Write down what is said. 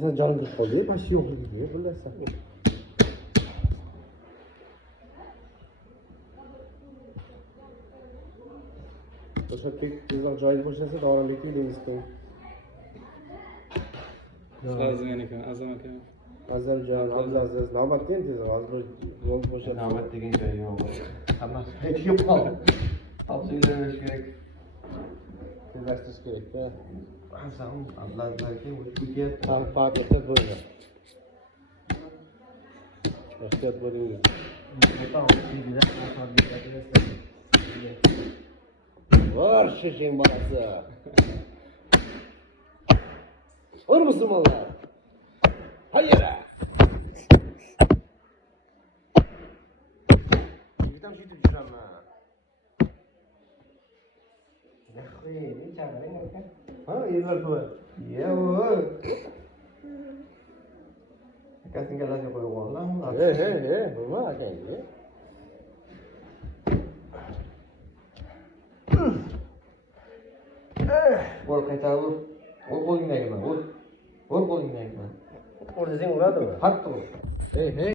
Sen canın kırık oldu. Başı yok gibi. Böyle sen. Boşa pek güzel cahil boşası da oran bekliyor istedim. Lazım yani ki azam ekan. Azercan, Abdülaziz, Namat değil mi? Az bir yol boşası. Namat degan joyi yo'q. Hammasi ketib qoldi. Topshirish kerak. Tezleştiriş gerek. Ya. Azam, Abdulazizlarga o'tib ketdi. Faaliyette böyle. Ehtiyat bo'ling. Var şişin balası. Sor Müslümanlar. Hayır. Bir tane şey düşürəm ha. Ne çağırın ya? Ha, yerler bu. Ya o. Kan tinggal aja koyo lang lah. Bu mu acayip? Ur qayta ur. Ur qo'lingdagi man, ur. Ur qo'lingdagi man. Orada sen uğradın mı? Qattiq ur. Hey hey.